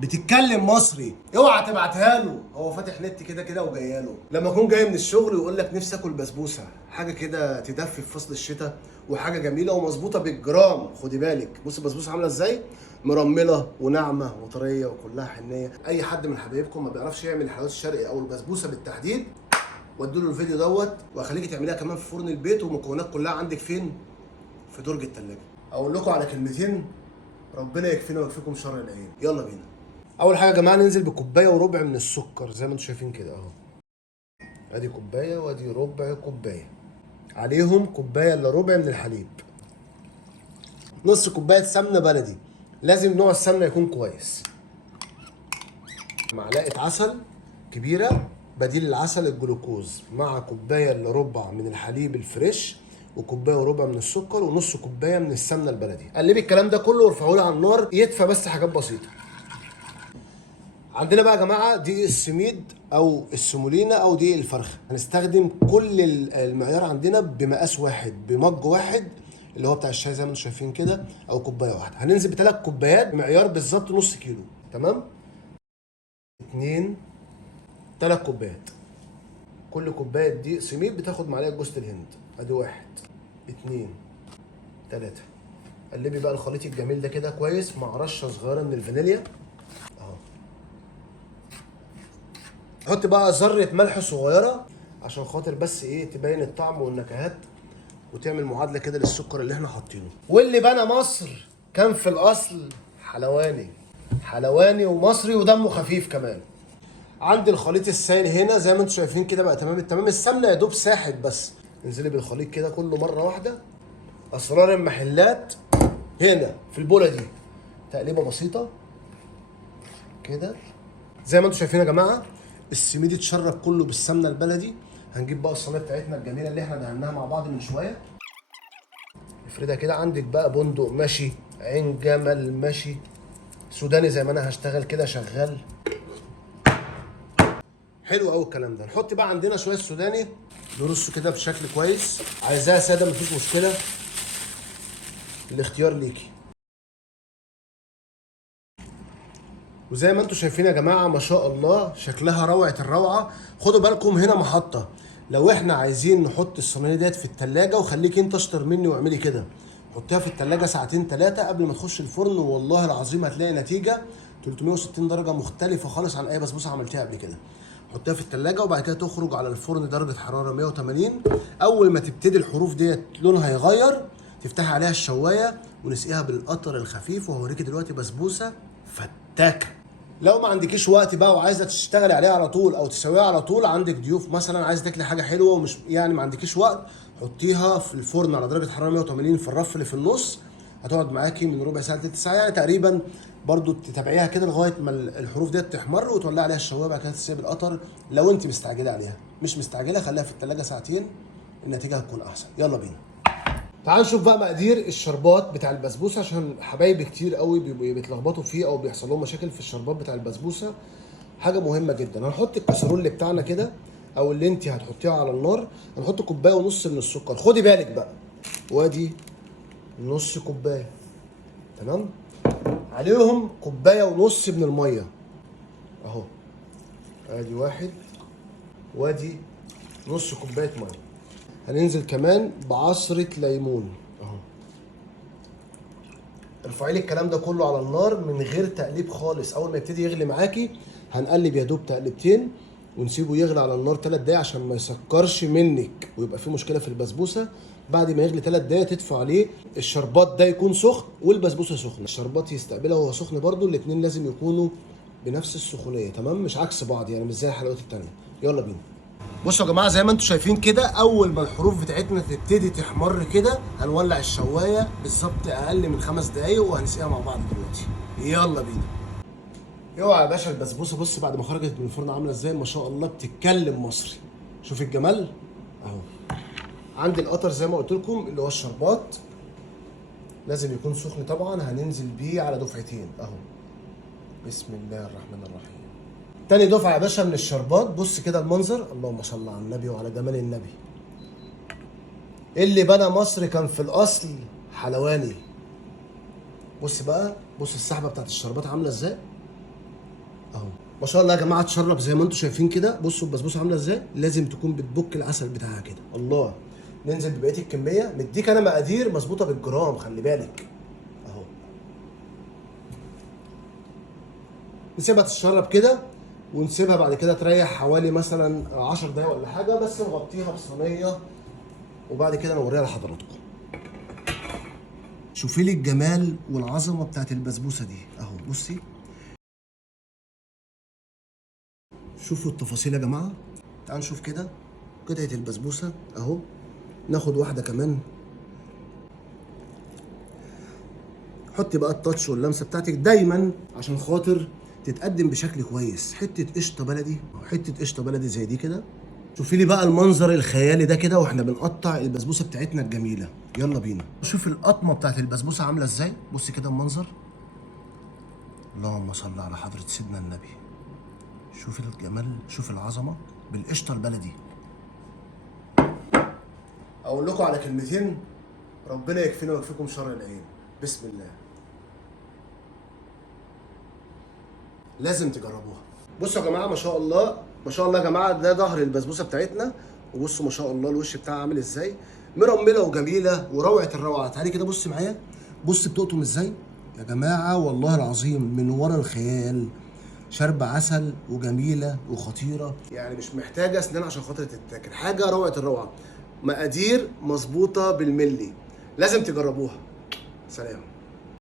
بتتكلم مصري، اوعى تبعتها له، هو فاتح نت كده كده وجايه له. لما اكون جاي من الشغل ويقول لك نفسي اكل بسبوسه، حاجه كده تدفي في فصل الشتاء وحاجه جميله ومظبوطه بالجرام. خدي بالك، بص البسبوسه عامله ازاي، مرمله وناعمه وطريه وكلها حنيه. اي حد من حبايبكم ما بيعرفش يعمل الحلويات الشرقي او البسبوسه بالتحديد، وادوا له الفيديو دوت وهخليكي تعمليها كمان في فرن البيت، والمكونات كلها عندك فين؟ في درج الثلاجه. اقول لكم على كلمتين ربنا يكفينا ويكفيكم شر العين. يلا بينا. اول حاجه يا جماعه ننزل بكوبايه وربع من السكر زي ما انتم شايفين كده اهو. ادي كوبايه وادي ربع كوبايه، عليهم كوبايه الا ربع من الحليب، نص كوبايه سمنه بلدي، لازم نوع السمنه يكون كويس، معلقه عسل كبيره بديل العسل الجلوكوز، مع كوبايه الا ربع من الحليب الفريش، وكوبايه وربع من السكر، ونص كوبايه من السمنه البلدي. قلبي الكلام ده كله وارفعوه لي على النار يدفى، بس حاجات بسيطه. عندنا بقى يا جماعه دقيق السميد او السمولينا او دقيق الفرخه، هنستخدم كل المعيار عندنا بمقاس واحد، بمج واحد اللي هو بتاع الشاي زي ما انتم شايفين كده، او كوبايه واحده. هننزل بثلاث كوبايات بمعيار بالظبط نص كيلو، تمام. اتنين، ثلاث كوبايات. كل كوبايه دقيق سميد بتاخد معلقه جوز الهند. ادي واحد، اتنين، تلاته. قلبي بقى الخليط الجميل ده كده كويس مع رشه صغيره من الفانيليا اهو. حط بقى ذره ملح صغيره عشان خاطر بس ايه تبين الطعم والنكهات، وتعمل معادله كده للسكر اللي احنا حاطينه. واللي بنى مصر كان في الاصل حلواني، حلواني ومصري ودمه خفيف كمان. عندي الخليط السائل هنا زي ما انتم شايفين كده بقى تمام التمام. السمنه يا دوب ساحت بس. انزلي بالخليط كده كله مره واحده. اسرار المحلات هنا في البوله دي، تقليبه بسيطه كده زي ما انتم شايفين يا جماعه. السميد اتشرب كله بالسمنه البلدي. هنجيب بقى الصينيه بتاعتنا الجميله اللي احنا دهناها مع بعض من شويه، افردها كده. عندك بقى بندق ماشي، عين جمل ماشي، سوداني زي ما انا هشتغل كده شغال. حلو قوي الكلام ده. نحط بقى عندنا شويه سوداني نرصه كده بشكل كويس. عايزاها ساده مفيش مشكله، الاختيار ليكي. وزي ما انتم شايفين يا جماعه ما شاء الله شكلها روعه الروعه. خدوا بالكم هنا محطه، لو احنا عايزين نحط الصينيه ديت في التلاجة، وخليك انت اشطر مني واعملي كده، حطيها في التلاجة ساعتين ثلاثه قبل ما تخش الفرن، والله العظيم هتلاقي نتيجه 360 درجه مختلفه خالص عن اي بسبوسه عملتيها قبل كده. حطيها في التلاجة وبعد كده تخرج على الفرن درجه حراره 180. اول ما تبتدي الحروف ديت لونها يغير، تفتحي عليها الشوايه ونسقيها بالقطر الخفيف، وهوريكي دلوقتي بسبوسه فتاكه. لو ما عندكيش وقت بقى وعايزه تشتغلي عليها على طول او تسويها على طول، عندك ضيوف مثلا عايزه تاكلي حاجه حلوه ومش يعني ما عندكيش وقت، حطيها في الفرن على درجه حراره 180 في الرف اللي في النص. هتقعد معاكي من ربع ساعه لتلت ساعه يعني تقريبا. برضو تتابعيها كده لغايه ما الحروف ديت تحمر، وتولعي عليها الشوايه. بعد كده تسيبي بالقطر. لو انت مستعجله عليها، مش مستعجله خليها في الثلاجه ساعتين، النتيجه هتكون احسن. يلا بينا. تعال نشوف بقى مقادير الشربات بتاع البسبوسه، عشان حبايبي كتير قوي بيتلخبطوا فيه او بيحصل لهم مشاكل في الشربات بتاع البسبوسه. حاجه مهمه جدا. هنحط الكسرول بتاعنا كده او اللي انت هتحطيها على النار. هنحط كوبايه ونص من السكر، خدي بالك بقى، وادي نص كوبايه، تمام. عليهم كوبايه ونص من الميه اهو. ادي واحد، وادي نص كوبايه ميه. هننزل كمان بعصره ليمون اهو. ارفعي لي الكلام ده كله على النار من غير تقليب خالص. اول ما يبتدي يغلي معاكي هنقلب يا دوب تقلبتين، ونسيبه يغلي على النار 3 دقايق عشان ما يسكرش منك ويبقى في مشكله في البسبوسه. بعد ما يغلي 3 دقايق تدفع عليه الشربات ده يكون سخن والبسبوسه سخنه. الشربات يستقبلها وهو سخن برده، الاثنين لازم يكونوا بنفس السخونيه، تمام، مش عكس بعض يعني، مش زي الحلويات التانيه. يلا بينا. بصوا يا جماعه زي ما انتم شايفين كده، اول ما الحروف بتاعتنا تبتدي تحمر كده هنولع الشوايه بالظبط اقل من 5 دقايق، وهنسقيها مع بعض دلوقتي. يلا بينا. اوعى يا باشا البسبوسه، بص بعد ما خرجت من الفرن عامله ازاي، ما شاء الله بتتكلم مصري. شوف الجمال اهو. عندي القطر زي ما قلت لكم اللي هو الشربات لازم يكون سخن طبعا. هننزل بيه على دفعتين اهو. بسم الله الرحمن الرحيم. تاني دفعه يا باشا من الشربات. بص كده المنظر، اللهم صل على النبي وعلى جمال النبي. اللي بنى مصر كان في الاصل حلواني. بص بقى، بص السحبه بتاعت الشربات عامله ازاي. اهو ما شاء الله يا جماعه تشرب زي ما انتم شايفين كده. بصوا البسبوسه عامله ازاي، لازم تكون بتبك العسل بتاعها كده. الله، ننزل ببقيه الكميه. مديك انا مقادير مظبوطه بالجرام، خلي بالك اهو. نسيبها تتشرب كده ونسيبها بعد كده تريح حوالي مثلا 10 دقايق ولا حاجه، بس نغطيها بصينيه وبعد كده نوريها لحضراتكم. شوفي لي الجمال والعظمه بتاعت البسبوسه دي اهو. بصي شوفوا التفاصيل يا جماعه. تعالوا نشوف كده قطعه البسبوسه اهو. ناخد واحده كمان. حطي بقى التاتش واللمسه بتاعتك دايما عشان خاطر تتقدم بشكل كويس. حته قشطه بلدي، حته قشطه بلدي زي دي كده. شوفي لي بقى المنظر الخيالي ده كده واحنا بنقطع البسبوسه بتاعتنا الجميله. يلا بينا شوف القطمه بتاعت البسبوسه عامله ازاي. بصي كده المنظر. اللهم صل على حضره سيدنا النبي. شوفي الجمال، شوفي العظمه بالقشطه البلدي. اقول لكم على كلمتين ربنا يكفينا ويكفيكم شر العين. بسم الله. لازم تجربوها. بصوا يا جماعه ما شاء الله، ما شاء الله يا جماعه، ده ظهر البسبوسه بتاعتنا. وبصوا ما شاء الله الوش بتاعها عامل ازاي، مرمله وجميله وروعه الروعه. تعالي كده بص معايا، بص بتقطم ازاي يا جماعه، والله العظيم من ورا الخيال. شرب عسل وجميله وخطيره، يعني مش محتاجه اسنان عشان خاطر تتاكل. حاجه روعه الروعه، مقادير مظبوطه بالملي. لازم تجربوها. سلام.